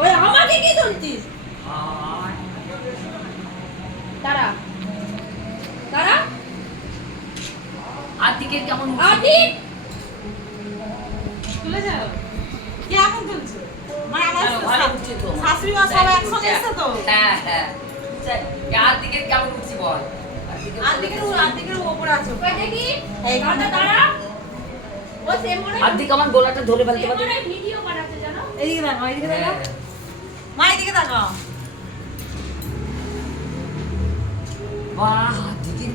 ওই আমাকে কি ধরছিস? দাঁড়া দাঁড়া আদিকে কেমন আদি তুলে যাও কেমন তুলছো মানে আমার ভালো উঠছে তো শাশুড়ি মা সব একসাথে এসে তো হ্যাঁ হ্যাঁ আদিকে কেমন উঠছি বল আদিকের উপরে আছে ওই দেখি এই দাঁড়া দাঁড়া ও সে মনে আদিকে আমার গলাটা ধরে ফেলতে পারবে মনে ভিডিও বানাচ্ছে জানো? এইদিকে দেখো এইদিকে দেখো মা এইদিকে দেখো বাহ আদিকে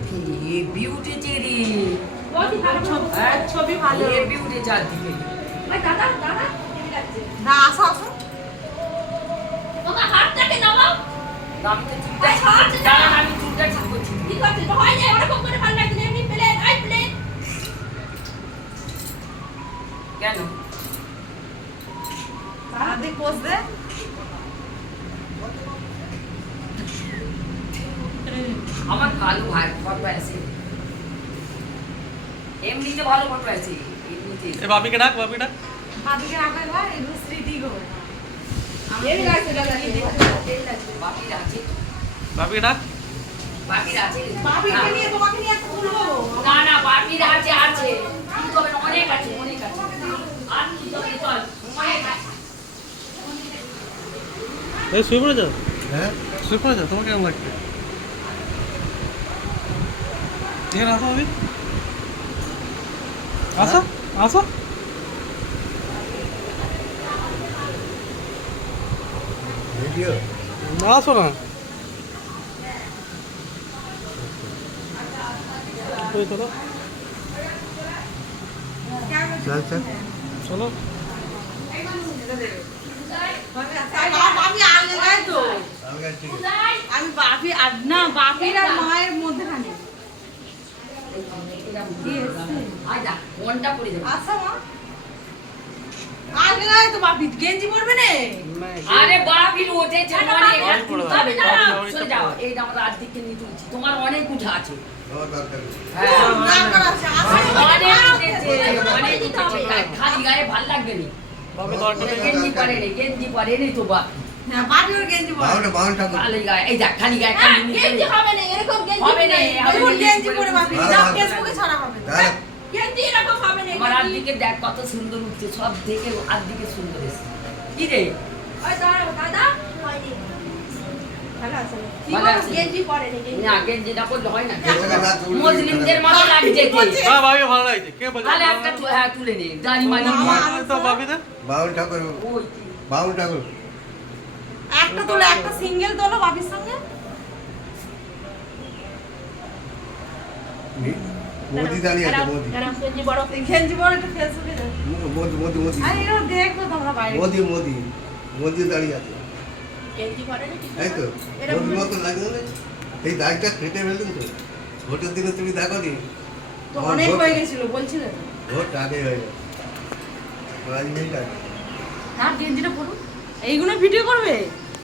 হেভি উঠেছে রে বলছি ভালো ছবি ভালো হেভি উঠেছে আদিকে ওই দাদা দাদা ঠিক আছে না আসো আসো তোমার হাতটাকে নামাও আমি তো চুপটা দাঁড়ান আমি চুপটা ঠিক করছি ঠিক আছে তো হয় না ওরকম করে ভালো লাগছে এমনি প্লেন আই প্লেন কেন আদিক পোজ দে আমার ভালো ভাই ফটো আছে এমনিতে ভালো ফটো আছে এমনিতে এ বাপিকে ডাক বাপি ডাক আদিকে রাখা ঘর এই স্মৃতি গো এই লাগছে দাদা এই লাগছে বাকির আছে বাপিকে ডাক বাকির আছে বাপিকে নিয়ে তোমাকে নিয়ে তুলবো না না বাকির আছে আছে কি হবে অনেক আছে আর কি হবে চল অনেক আছে এই শুয়ে পড়ে যাও হ্যাঁ শুয়ে পড়ে যাও তোমার কেমন লাগছে এখানে আসো বাপি আসো আসো ভিডিও না আসো না ওই চলো চল চল চলো আমি আগে গাই তো আলগা ঠিক আমি বাপি আর না বাপির আর মায়ের মধ্যখানে আয় যা মনটা পড়ে যাবে আচ্ছা মা আগে গাই তো বাপি গেঞ্জি পরবে না আরে বাপির উঠেছে অনেক পড়ে যাও। চলে যাও এই আমার আদিকে নিয়ে তুলছি তোমার অনেক উঠা আছে তোমার দরকার নেই। হ্যাঁ দরকার আছে আসো অনেক উঠেছে খালি গায়ে ভাল লাগবে নি বাপি দরকার নেই। গেঞ্জি পরে নি তো বা না বাপি ওর গেঞ্জি পরবে বাউন্ড ঠাকুর খালি গায়ে এই দেখ খালি গায়ে হ্যাঁ, খালি নিয়ে গেঞ্জি হবে না এরকম গেঞ্জি হবে না, হবে ওর গেঞ্জি পরে বাপি যা ফেসবুকে ছাড়া হবে দাঁড়া গেঞ্জি এরকম হবে না আমার গেঞ্জি। আদিকে দেখ কত সুন্দর উঠছে সব দেখে আদিকে সুন্দর এসছে কি রে ওই দাঁড়াও দাদা হয়নি ভালো আছে কি ভালো বলো আছে। গেঞ্জি পরে না গেঞ্জি না গেঞ্জি না করলে হয় না গেঞ্জিটা না তুললে মুসলিমদের মতো লাগছে কে হ্যাঁ বাপি ভালো লাগছে কে বলছে তাহলে একটা হ্যাঁ তুলে নে দাড়ি মাঝে তো বাপি দে বাউন্ড ঠাকুর ওই বাউন্ড ঠাকুর একটা তোলো একটা সিঙ্গেল তোলো বাপির সঙ্গে মোদি দাঁড়িয়ে আছে মোদি দাঁড়াও গেঞ্জি বড় গেঞ্জি পরে একটু ফেসবুকে দাও মোদি মোদি মোদি আরে এগুলো দেখবো তোমরা বাইরে মোদি মোদি মোদি দাঁড়িয়ে আছে গেঞ্জি পরে না তাই তো মোদির মতো লাগছে না এই দাগটা কেটে ফেললেন তো ভোটের দিনে তুমি দেখো নি তো অনেক হয়ে গেছিল বলছিলে তো ভোট আগে হয়ে গেছে রাজনীতি না গেঞ্জিটা পরো এইগুলো ভিডিও করবে